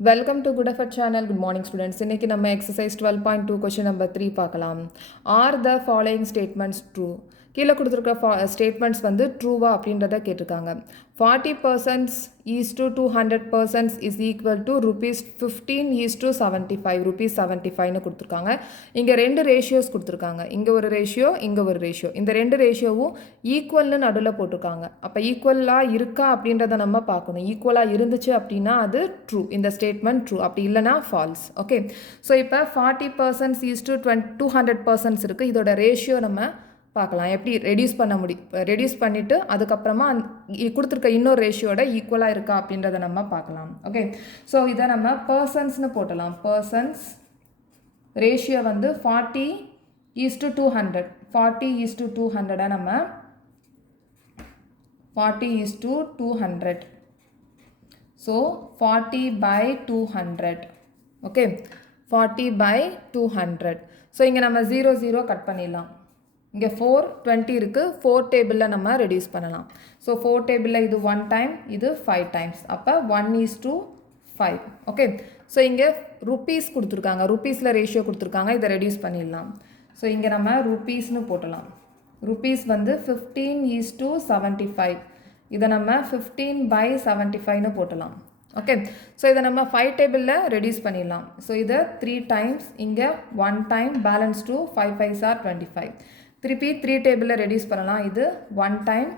Welcome to Good Effort channel. Good morning students. இன்னைக்கு நம்ம exercise 12.2 question number 3 பார்க்கலாம். Are the following statements true? கீழே கொடுத்துருக்க statements வந்து ட்ரூவா அப்படின்றத கேட்டிருக்காங்க. 40% is to 200% is equal to rupees 15 is to 75 rupees 75னு கொடுத்துருக்காங்க. இங்கே ரெண்டு ரேஷியோஸ் கொடுத்துருக்காங்க. இங்கே ஒரு ரேஷியோ, இங்கே ஒரு ரேஷியோ. இந்த ரெண்டு ரேஷியோவும் ஈக்குவல்னு நடுவில் போட்டிருக்காங்க. அப்போ ஈக்குவலாக இருக்கா அப்படின்றத நம்ம பார்க்கணும். ஈக்குவலாக இருந்துச்சு அப்படின்னா அது ட்ரூ. இந்த ஸ்டேட்மெண்ட் ட்ரூ. அப்படி இல்லைனா ஃபால்ஸ். ஓகே, ஸோ இப்போ 40% is to 200% இருக்குது. இதோட ரேஷியோ நம்ம பார்க்கலாம். எப்படி ரெடியூஸ் பண்ண முடியும், ரெடியூஸ் பண்ணிவிட்டு அதுக்கப்புறமா கொடுத்துருக்க இன்னொரு ரேஷியோட ஈக்குவலாக இருக்கா அப்படின்றத நம்ம பார்க்கலாம். ஓகே, ஸோ இதை நம்ம பர்சன்ஸ்னு போட்டலாம். பர்சன்ஸ் ரேஷியோ வந்து 40 is to 200. 40 is to 200 நம்ம 40 is to 200. So 40 by 200. Okay, 40 by 200. So இங்கே நம்ம 0 கட் பண்ணிடலாம். இங்கே 420 இருக்குது. 4 டேபிளில் நம்ம ரெடியூஸ் பண்ணலாம். ஸோ 4 டேபிளில் இது 1 டைம், இது 5 டைம்ஸ். அப்போ 1 is to 5. ஓகே, ஸோ இங்கே ருப்பீஸ் கொடுத்துருக்காங்க. ருப்பீஸில் ரேஷியோ கொடுத்துருக்காங்க. இதை ரெடியூஸ் பண்ணிடலாம். ஸோ இங்கே நம்ம ருப்பீஸ்னு போட்டலாம். ருப்பீஸ் வந்து 15 is to 75. இதை நம்ம 15 by 75னு போட்டலாம். ஓகே, ஸோ இதை நம்ம 5 டேபிளில் ரெடியூஸ் பண்ணிடலாம். ஸோ இதை 3 டைம்ஸ், இங்கே 1 டைம், பேலன்ஸ் 2, 5 5s are 25. திருப்பி 3 டேபிளில் ரெடியூஸ் பண்ணலாம். இது 1 டைம்,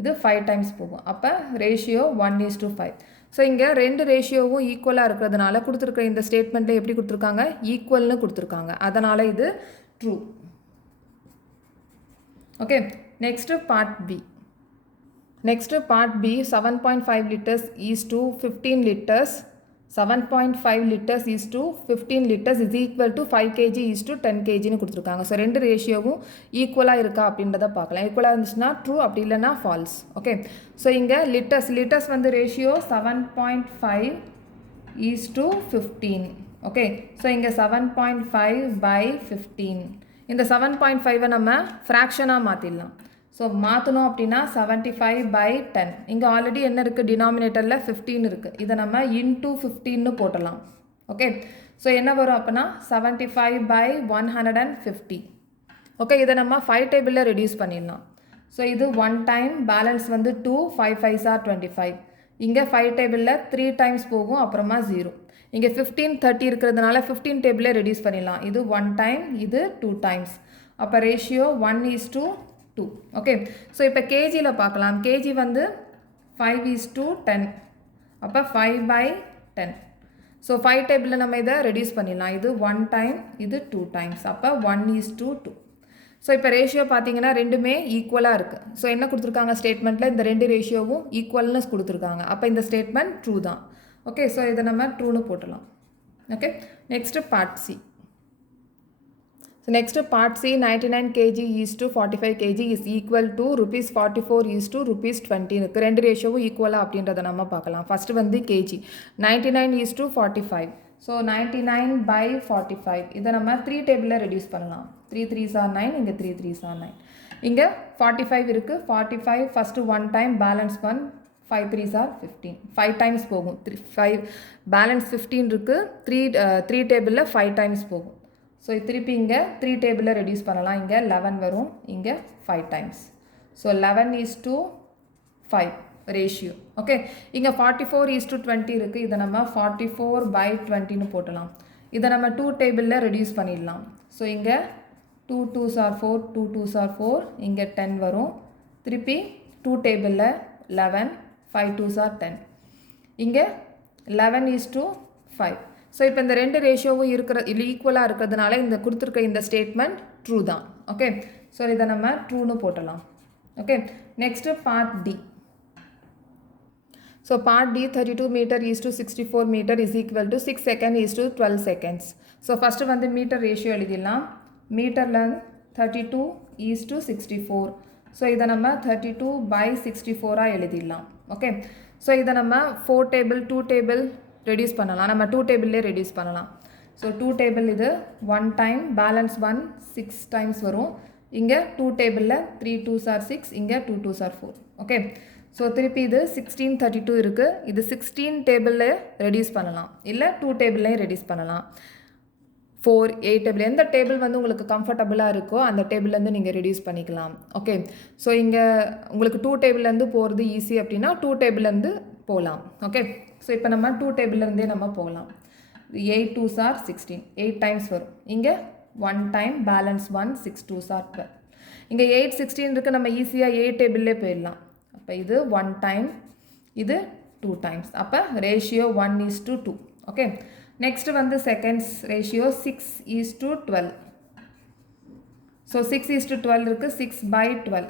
இது 5 டைம்ஸ் போகும். அப்போ ரேஷியோ 1 is to 5. ஸோ இங்கே ரெண்டு ரேஷியோவும் ஈக்குவலாக இருக்கிறதுனால கொடுத்துருக்க இந்த ஸ்டேட்மெண்ட்டில் எப்படி கொடுத்துருக்காங்க, ஈக்குவல்னு கொடுத்துருக்காங்க. அதனால் இது true. Okay, next part B. Next part B 7.5 liters is to 15 liters. 7.5 liters is to 15 liters is equal to 5 kg is to 10 kgனு கொடுத்துருக்காங்க. ஸோ ரெண்டு ரேஷியோவும் ஈக்குவலாக இருக்கா அப்படின்றத பார்க்கலாம். ஈக்குவலாக இருந்துச்சுன்னா ட்ரூ, அப்படி இல்லைனா ஃபால்ஸ். ஓகே, ஸோ இங்கே லிட்டர்ஸ் வந்து ratio 7.5 is to 15. Okay, so இங்கே 7.5 by 15. இந்த 7.5 நம்ம ஃப்ராக்ஷனாக மாற்றிடலாம். ஸோ மாற்றணும் அப்படின்னா 75 by 10. இங்கே ஆல்ரெடி என்ன இருக்குது, டினாமினேட்டரில் 15 இருக்குது. இதை நம்ம இன்டூ 15னு போட்டலாம். ஓகே, ஸோ என்ன வரும் அப்படின்னா 75 by 150. ஓகே, இதை நம்ம 5 டேபிளில் ரெடியூஸ் பண்ணிடலாம். ஸோ இது 1 டைம், பேலன்ஸ் வந்து 2, 5 5s are 25. இங்கே 5 டேபிளில் 3 டைம்ஸ் போகும், அப்புறமா 0. இங்கே 15 30 இருக்கிறதுனால 15 டேபிளில் ரெடியூஸ் பண்ணிடலாம். இது 1 டைம், இது 2 டைம்ஸ். அப்போ ratio 1 is to 2. Okay, so இப்போ கேஜியில் பார்க்கலாம். கேஜி வந்து 5 is to 10. அப்போ 5 by 10. ஸோ 5 டேபிளில் நம்ம இதை ரெடியூஸ் பண்ணிடலாம். இது 1 டைம், இது 2 டைம்ஸ். அப்போ 1 is to 2. ஸோ இப்போ ரேஷியோ பார்த்தீங்கன்னா ரெண்டுமே ஈக்குவலாக இருக்குது. ஸோ என்ன கொடுத்துருக்காங்க ஸ்டேட்மெண்ட்டில், இந்த ரெண்டு ரேஷியோவும் ஈக்குவல்னஸ் கொடுத்துருக்காங்க. அப்போ இந்த ஸ்டேட்மெண்ட் ட்ரூ தான். ஓகே, ஸோ இதை நம்ம ட்ரூன்னு போட்டலாம். Okay, next part C. So next part C, 99 kg is to 45 kg is equal to rupees 44 is to rupees 20. ரெண்டு ரேஷியோவும் ஈக்குவலாக அப்படின்றத நம்ம பார்க்கலாம். ஃபஸ்ட்டு வந்து kg 99 is to 45. So 99 by 45. இதை நம்ம 3 டேபிளில் ரெடியூஸ் பண்ணலாம். 3 3s are 9, இங்கே 3 3s are 9. இங்கே 45 இருக்குது. 45 first 1 time, balance 1, 5 3s are 15. 5 times போகும். 5 பேலன்ஸ் 15 இருக்குது. 3 டேபிளில் 5 டைம்ஸ் போகும். ஸோ திருப்பி இங்கே 3 டேபிளில் ரெடியூஸ் பண்ணலாம். இங்கே 11 வரும், இங்கே 5 times. So 11 is to 5 ratio. Okay, இங்கே 44 is to 20 இருக்குது. இதை நம்ம 44 by 20னு போட்டலாம். இதை நம்ம 2 டேபிளில் ரெடியூஸ் பண்ணிடலாம். ஸோ இங்கே 2 2s are 4, 2 2s are 4, இங்கே 10 வரும். திருப்பி 2 டேபிளில் 11, 5 2s are 10. இங்கே 11 is to 5. ஸோ இப்போ இந்த ரெண்டு ரேஷியோவும் ஈக்குவலாக இருக்கிறதுனால இந்த கொடுத்துருக்க இந்த ஸ்டேட்மெண்ட் ட்ரூ தான். ஓகே, ஸோ இதை நம்ம ட்ரூன்னு போட்டலாம். Okay, next part D. So part D 32 metre is to 64 metre is equal to 6 second is to 12 seconds. So first வந்து மீட்டர் ரேஷியோ எழுதிடலாம். மீட்டரில் 32 is to 64. ஸோ இதை நம்ம 32 by 64 எழுதிடலாம். ஓகே, ஸோ இதை நம்ம 4 டேபிள் 2 டேபிள் ரெடியூஸ் பண்ணலாம். நம்ம 2 டேபிள்லேயே ரெடியூஸ் பண்ணலாம். ஸோ 2 டேபிள் இது 1 டைம், பேலன்ஸ் 1, 6 டைம்ஸ் வரும். இங்கே 2 டேபிளில் 3 2s are 6, இங்கே 2 2s are 4. ஓகே, ஸோ திருப்பி இது 1632 இருக்குது. இது 16 டேபிளில் ரெடியூஸ் பண்ணலாம், இல்லை 2 டேபிள்லையும் ரெடியூஸ் பண்ணலாம். 4, 8 டேபிள் எந்த டேபிள் வந்து உங்களுக்கு கம்ஃபர்டபுளாக இருக்கோ அந்த டேபிள்லேருந்து நீங்கள் ரெடியூஸ் பண்ணிக்கலாம். ஓகே, ஸோ இங்கே உங்களுக்கு 2 டேபிள்லேருந்து போகிறது ஈஸி அப்படின்னா 2 டேபிள்லேருந்து போகலாம். ஓகே, ஸோ இப்போ நம்ம 2 டேபிள்லேருந்தே நம்ம போகலாம். 8 2s are 16, 8 டைம்ஸ் வரும். இங்கே 1 டைம் பேலன்ஸ் 1, 6 2s are 12. இங்கே 8 16 இருக்குது, நம்ம ஈஸியாக 8 டேபிள்லே போயிடலாம். அப்போ இது 1 டைம், இது 2 டைம்ஸ். அப்போ ரேஷியோ 1:2. ஓகே, நெக்ஸ்ட் வந்து செகண்ட்ஸ் ரேஷியோ 6:12. ஸோ 6:12 இருக்குது, 6/12.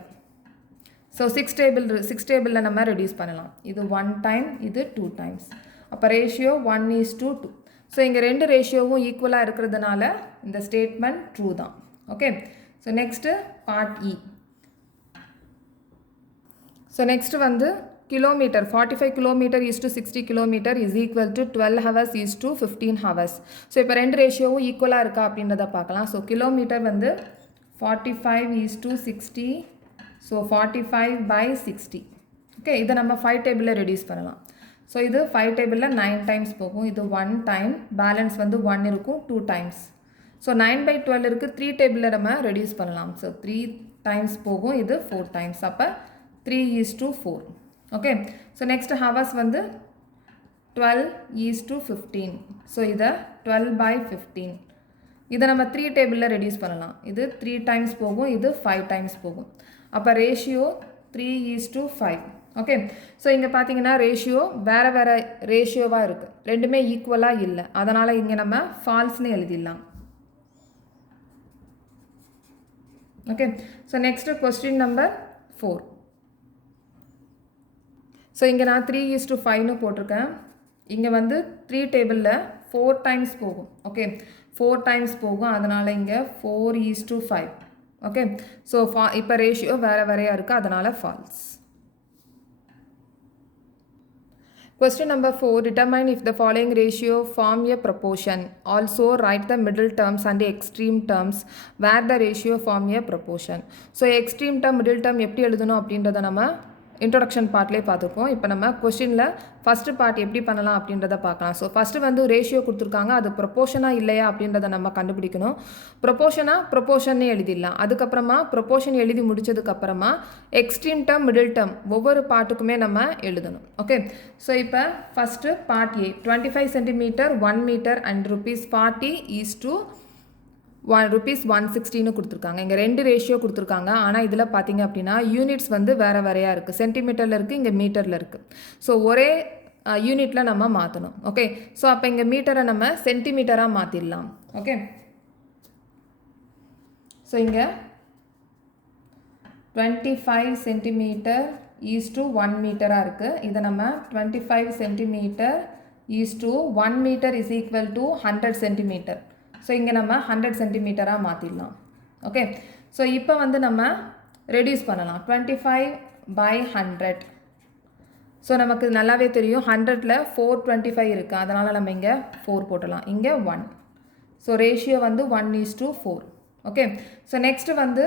ஸோ 6 டேபிளில் நம்ம ரெடியூஸ் பண்ணலாம். இது 1 டைம், இது 2 டைம்ஸ். அப்போ ரேஷியோ 1:2. ஸோ இங்கே ரெண்டு ரேஷியோவும் ஈக்குவலாக இருக்கிறதுனால இந்த ஸ்டேட்மெண்ட் ட்ரூ தான். Okay, so next part E. So next வந்து kilometre 45 kilometre is to 60 kilometre is equal to 12 hours is to 15 hours. So இப்போ ரெண்டு ரேஷியோவும் ஈக்குவலாக இருக்கா அப்படின்றத பார்க்கலாம். ஸோ கிலோமீட்டர் வந்து 45 ஈஸ் டு 60, ஸோ 45/60. ஓகே, இதை நம்ம 5 டேபிளில் ரெடியூஸ் பண்ணலாம். ஸோ இது 5 டேபிளில் 9 டைம்ஸ் போகும். இது 1 டைம், பேலன்ஸ் வந்து 1 இருக்கும், 2 டைம்ஸ். ஸோ 9/12 இருக்குது, 3 டேபிளில் நம்ம ரெடியூஸ் பண்ணலாம். ஸோ 3 டைம்ஸ் போகும், இது 4 டைம்ஸ். அப்போ 3:4. ஓகே, ஸோ நெக்ஸ்ட் ஹவர்ஸ் வந்து 12:15. ஸோ இதை 12/15. இதை நம்ம 3 டேபிளில் ரெடியூஸ் பண்ணலாம். இது 3 டைம்ஸ் போகும், இது 5 டைம்ஸ் போகும். அப்போ ரேஷியோ 3:5. ஓகே, ஸோ இங்கே பார்த்தீங்கன்னா ரேஷியோ வேறு வேறு ரேஷியோவாக இருக்குது, ரெண்டுமே ஈக்குவலாக இல்லை. அதனால் இங்கே நம்ம ஃபால்ஸ்னு எழுதிடலாம். Okay, so next question number 4. So இங்கே நான் 3:5ன்னு போட்டிருக்கேன். இங்கே வந்து 3 டேபிளில் 4 டைம்ஸ் போகும். ஓகே, 4 டைம்ஸ் போகும், அதனால் இங்கே 4:5. ஓகே, ஸோ இப்போ ரேஷியோ வேறு வேறையாக இருக்குது, அதனால் falls. Question number 4. Determine if the following ratio form a proportion. Also write the middle terms and the extreme terms where the ratio form a proportion. So extreme term, middle term எப்படி எழுதணும் அப்படின்றத நம்ம introduction பார்ட்லேயே பார்த்துருக்கோம். இப்போ நம்ம கொஸ்டினில் first part எப்படி பண்ணலாம் அப்படின்றத பார்க்கலாம். ஸோ ஃபஸ்ட்டு வந்து ரேஷியோ கொடுத்துருக்காங்க, அது ப்ரொப்போர்ஷனாக இல்லையா அப்படின்றத நம்ம கண்டுபிடிக்கணும். ப்ரொப்போர்ஷன்னே எழுதிடலாம். அதுக்கப்புறமா ப்ரொப்போர்ஷன் எழுதி முடிச்சதுக்கப்புறமா எக்ஸ்ட்ரீம் டேர்ம், மிடில் டேர்ம் ஒவ்வொரு பார்ட்டுக்குமே நம்ம எழுதணும். ஓகே, ஸோ இப்போ first part A 25 centimetre 1 metre and ₹40 is to ₹160 கொடுத்துருக்காங்க. இங்கே ரெண்டு ரேஷியோ கொடுத்துருக்காங்க, ஆனால் இதில் பார்த்தீங்க அப்படின்னா யூனிட்ஸ் வந்து வேறு வேறையாக இருக்குது. சென்டிமீட்டரில் இருக்குது, இங்கே மீட்டரில் இருக்குது. ஸோ ஒரே யூனிட்டில் நம்ம மாற்றணும். ஓகே, ஸோ அப்போ இங்கே மீட்டரை நம்ம சென்டிமீட்டராக மாற்றிடலாம். ஓகே, ஸோ இங்கே 25 சென்டிமீட்டர் ஈஸ் டு 1 மீட்டராக இருக்குது. இதை நம்ம 25 centimetre is to 1 metre is equal to 100 centimetre. So இங்கே நம்ம 100 சென்டிமீட்டராக மாற்றிடலாம். ஓகே, ஸோ இப்போ வந்து நம்ம ரெடியூஸ் பண்ணலாம். 25/100. ஸோ நமக்கு நல்லாவே தெரியும் 100ல் 425 இருக்குது, அதனால் நம்ம இங்கே 4 போட்டலாம், இங்கே 1. ஸோ ரேஷியோ வந்து 1:4. ஓகே, ஸோ நெக்ஸ்ட்டு வந்து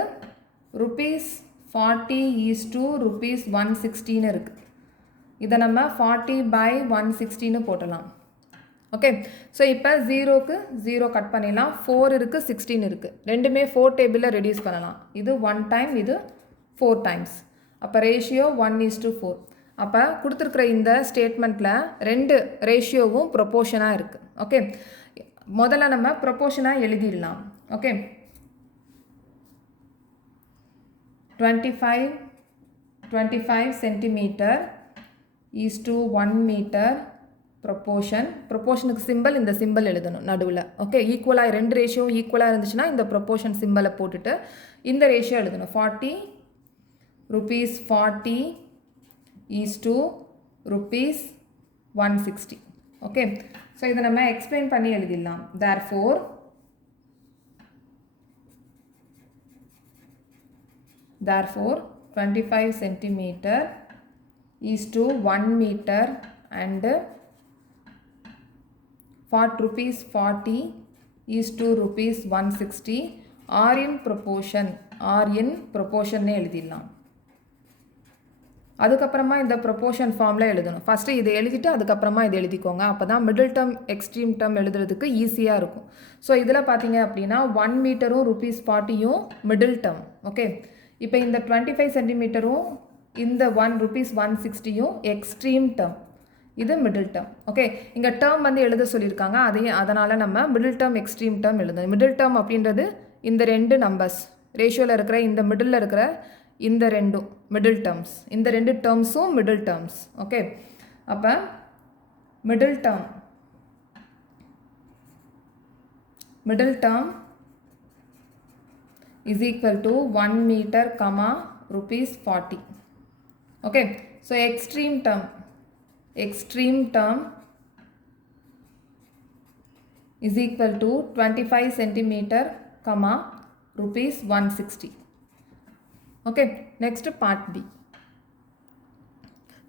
₹40 ஈஸ் டு ₹160 இருக்குது. இதை நம்ம 40/160 போட்டலாம். ஓகே, ஸோ இப்போ 0க்கு 0 கட் பண்ணிடலாம். 4 இருக்குது, 16 இருக்குது, ரெண்டுமே 4 டேபிளில் ரெடியூஸ் பண்ணலாம். இது 1 டைம், இது 4 டைம்ஸ். அப்போ ரேஷியோ 1:4. அப்போ கொடுத்துருக்குற இந்த ஸ்டேட்மெண்ட்டில் ரெண்டு ரேஷியோவும் ப்ரொப்போர்ஷனாக இருக்குது. ஓகே, முதல்ல நம்ம ப்ரொப்போர்ஷனாக எழுதிடலாம். Okay, 25 centimetre is to 1 metre ப்ரொப்போர்ஷனுக்கு சிம்பிள் இந்த சிம்பிள் எழுதணும் நடுவில். ஓகே, ஈக்குவலாக ரெண்டு ரேஷியோ ஈக்குவலாக இருந்துச்சுன்னா இந்த ப்ரொப்போர்ஷன் சிம்பிளை போட்டுட்டு இந்த ரேஷியோ எழுதணும். ₹40 ஈஸ் டு ₹160. ஓகே, ஸோ இதை நம்ம எக்ஸ்பிளைன் பண்ணி எழுதிடலாம். therefore 25 centimeter is to 1 meter and ₹40 is to ₹160 are in proportion எழுதிடலாம். அதுக்கப்புறமா இந்த ப்ரொப்போர்ஷன் ஃபார்மில் எழுதணும். ஃபஸ்ட்டு இதை எழுதிட்டு அதுக்கப்புறமா இதை எழுதிக்கோங்க. அப்போ தான் மிடில் டேர்ம் எக்ஸ்ட்ரீம் டேர்ம் எழுதுறதுக்கு ஈஸியாக இருக்கும். ஸோ இதில் பார்த்தீங்க அப்படின்னா 1 மீட்டரும் ₹40யும் மிடில் டேர்ம். ஓகே, இப்போ இந்த 25 சென்டிமீட்டரும் இந்த ₹160யும் எக்ஸ்ட்ரீம் டேர்ம். இது மிடில் டேர்ம். ஓகே, இங்கே டேர்ம் வந்து எழுத சொல்லியிருக்காங்க. அதனால் நம்ம மிடில் டேர்ம் எக்ஸ்ட்ரீம் டேர்ம் எழுதணும். மிடில் டேர்ம் அப்படின்றது இந்த 2 நம்பர்ஸ் ரேஷியோவில் இருக்கிற இந்த மிடில் இருக்கிற இந்த ரெண்டும் மிடில் டேர்ம்ஸ். இந்த 2 டேர்ம்ஸும் மிடில் டேர்ம்ஸ். ஓகே, அப்போ middle term is equal to 1 meter, ₹40. Okay, so extreme term is equal to 25 centimeter, ₹160. Okay, next part B.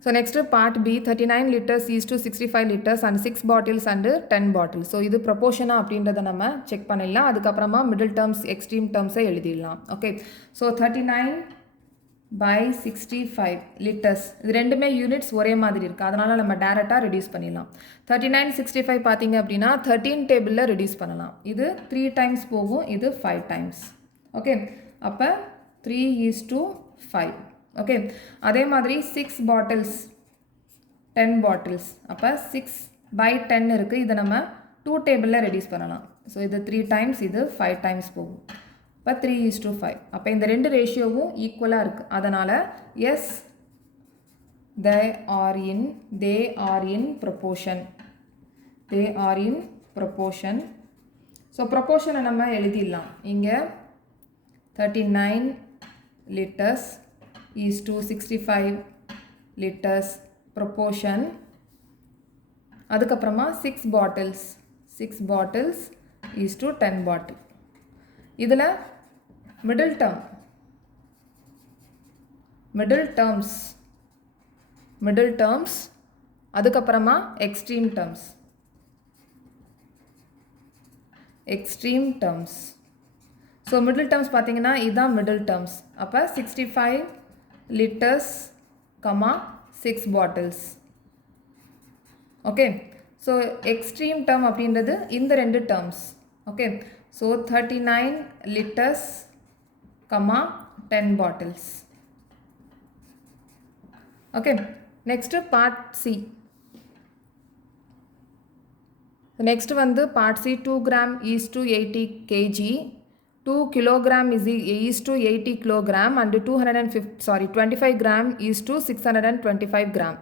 So next part B, 39 liters is to 65 liters and 6 bottles and 10 bottles. So இது proportion அப்படின்றத நம்ம check பண்ணிடலாம். அதுக்கப்புறமா middle terms extreme terms எழுதிடலாம். Okay, so 39/65 liters இது ரெண்டுமே units ஒரே மாதிரி இருக்குது. அதனால் நம்ம டேரெக்டாக ரெடியூஸ் பண்ணிடலாம். 39/65 பார்த்தீங்க அப்படின்னா 13 டேபிளில் ரெடியூஸ் பண்ணலாம். இது 3 times போகும், இது 5 times. ஓகே, அப்போ 3:5. ஓகே, அதே மாதிரி 6 bottles 10 bottles. அப்போ 6/10 இருக்குது. இதை நம்ம 2 டேபிளில் ரெடியூஸ் பண்ணலாம். ஸோ இது 3 times, இது 5 times போகும். இப்போ 3:5. அப்போ இந்த 2 ரேஷியோவும் ஈக்குவலாக இருக்குது. அதனால் yes they are in proportion. So ப்ரொப்போர்ஷனை நம்ம எழுதிடலாம். இங்கே 39 liters is to 65 liters proportion. அதுக்கப்புறமா 6 bottles is to 10 bottle. இதில் middle terms அதுக்கப்புறமா extreme terms. So middle terms பார்த்தீங்கன்னா இதுதான் மிடில் டேர்ம்ஸ். அப்போ 65 liters, 6 bottles. Okay, so extreme term அப்படின்றது இந்த 2 terms. Okay, so 39 liters, 10 bottles. Okay, next part C. Next வந்து part C 2 gram is to 80 kg. 2 kilogram is to 80 kilogram and 25 gram is to 625 gram.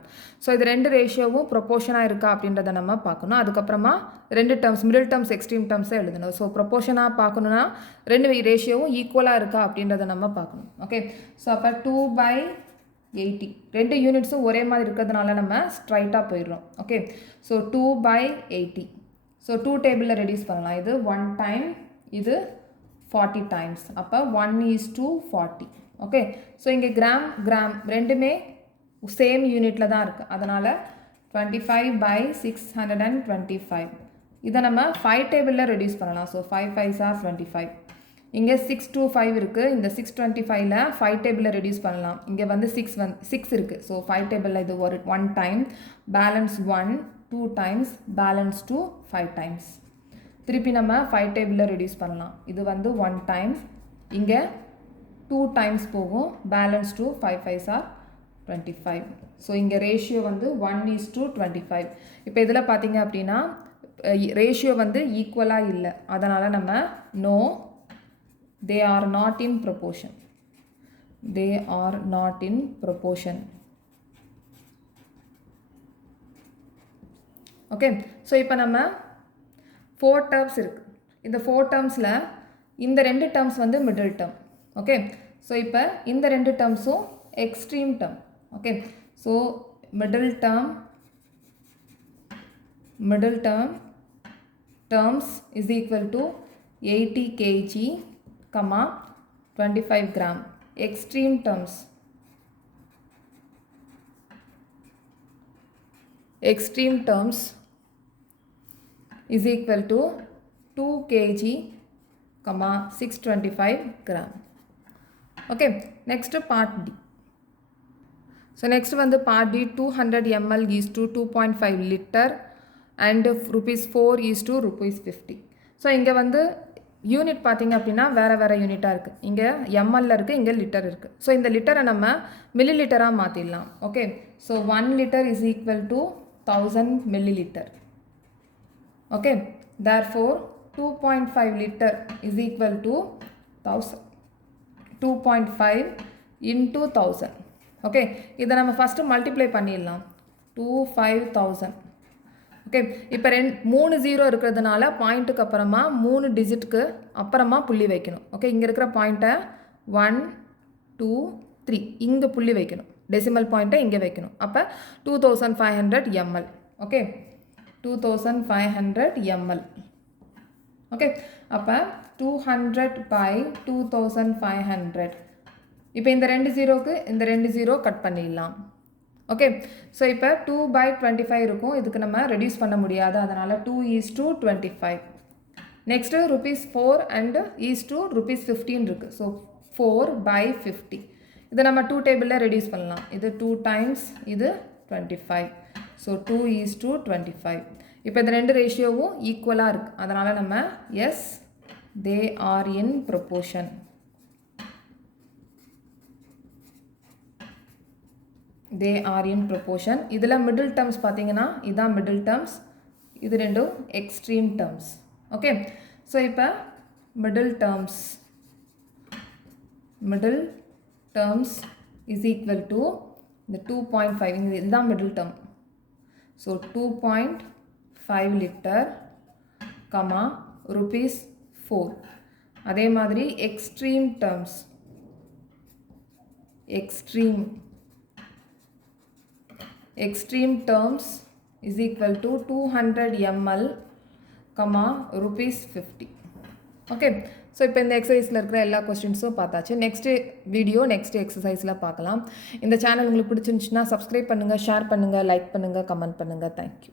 So இது 2 ரேஷியோவும் ப்ரொப்போர்ஷனாக இருக்கா அப்படின்றத நம்ம பார்க்கணும். அதுக்கப்புறமா 2 terms middle terms extreme டேர்ம்ஸை எழுதணும். ஸோ ப்ரொப்போர்ஷனாக பார்க்கணுன்னா 2 ரேஷியோவும் ஈக்குவலாக இருக்கா அப்படின்றத நம்ம பார்க்கணும். ஓகே, ஸோ அப்போ 2/80 2 யூனிட்ஸும் ஒரே மாதிரி இருக்கிறதுனால நம்ம ஸ்ட்ரைட்டாக போயிடுறோம். Okay, so 2/80. ஸோ 2 டேபிளில் ரெடியூஸ் பண்ணலாம். இது 1 time, இது 40 times. அப்போ 1:40. ஓகே, ஸோ இங்கே கிராம் ரெண்டுமே சேம் யூனிட்டில் தான் இருக்குது. அதனால் 25/625. இதை நம்ம 5 டேபிளில் ரெடியூஸ் பண்ணலாம். So 5 5s are 25. இங்கே 625 இருக்குது. இந்த 625ல் 5 டேபிளில் ரெடியூஸ் பண்ணலாம். இங்கே வந்து 6 இருக்குது. ஸோ 5 டேபிளில் இது ஒரு 1 time, balance 1 2 times, balance 2 5 times. திருப்பி நம்ம 5 டேபிளில் ரெடியூஸ் பண்ணலாம். இது வந்து 1 time, இங்கே 2 times போகும், பேலன்ஸ் 2 5 5s are 25. ஸோ இங்கே ரேஷியோ வந்து 1:25. இப்போ இதில் பார்த்தீங்க அப்படின்னா ரேஷியோ வந்து ஈக்குவலாக இல்லை. அதனால் நம்ம no, they are not in proportion. Okay, so இப்போ நம்ம 4 terms இருக்குது. இந்த 4 termஸில் இந்த 2 terms வந்து மிடில் டேர்ம். ஓகே, ஸோ இப்போ இந்த 2 termஸும் extreme term. Okay, so middle term terms is equal to 80 kg, 25 gram. Extreme terms is equal to 2 kg, 625 gram. Okay, next part D. So next வந்து part D 200 ml is to 2.5 liter and rupees 4 is to rupees 50. So இங்கே வந்து unit பார்த்தீங்க அப்படின்னா வேறு யூனிட்டாக இருக்குது. இங்கே எம்எல்ல இருக்குது, இங்கே லிட்டர் இருக்குது. ஸோ இந்த லிட்டரை நம்ம மில்லி லிட்டராக மாற்றிடலாம். Okay, so 1 litre is equal to 1000 milli litre. Okay, therefore 2.5 liter is equal to 1000. 2.5 into 1000. Okay, இதை நம்ம ஃபஸ்ட்டு மல்டிப்ளை பண்ணிடலாம். 25000. ஓகே, இப்போ 3 0 இருக்கிறதுனால பாயிண்ட்டுக்கு அப்புறமா 3 டிஜிட்டுக்கு அப்புறமா புள்ளி வைக்கணும். ஓகே, இங்கே இருக்கிற பாயிண்ட்டை 1 2 3 இங்கே புள்ளி வைக்கணும். டெசிமல் பாயிண்ட்டை இங்கே வைக்கணும். அப்போ 2500 ml. Okay, 2500 ml. ஓகே, அப்போ 200 by 2500. இப்போ இந்த 2 0க்கு இந்த 2 0 கட் பண்ணிடலாம். ஓகே, ஸோ இப்போ 2 by 25 இருக்கும். இதுக்கு நம்ம ரெடியூஸ் பண்ண முடியாது, அதனால் 2 is to 25. Next ₹4 and is to ₹15 இருக்குது. So 4 by 50. இதை நம்ம 2 டேபிளில் ரெடியூஸ் பண்ணலாம். இது 2 times இது 25. So 2 is to 25. இப்போ இந்த 2 ரேஷியோவும் ஈக்குவலாக இருக்குது, அதனால் நம்ம yes they are in proportion. they are in proportion. இதில் மிடில் டேர்ம்ஸ் பார்த்தீங்கன்னா இதுதான் மிடில் டேர்ம்ஸ், இது ரெண்டும் எக்ஸ்ட்ரீம் டேர்ம்ஸ். ஓகே, ஸோ இப்போ middle terms is equal to இந்த 2.5. இதுதான் middle term. So 2.5 litre comma ₹4. அதே மாதிரி extreme terms is equal to 200 ml comma ₹50. Okay, so இப்போ இந்த எக்ஸசைஸில் இருக்கிற எல்லா கொஸ்டின்ஸும் பார்த்தாச்சு. நெக்ஸ்ட்டு வீடியோ நெக்ஸ்ட் எக்ஸசைஸில் பார்க்கலாம். இந்த சேனல் உங்களுக்கு பிடிச்சிருந்துச்சுன்னா சப்ஸ்கிரைப் பண்ணுங்கள், ஷேர் பண்ணுங்கள், லைக் பண்ணுங்கள், கமெண்ட் பண்ணுங்கள். தேங்க்யூ.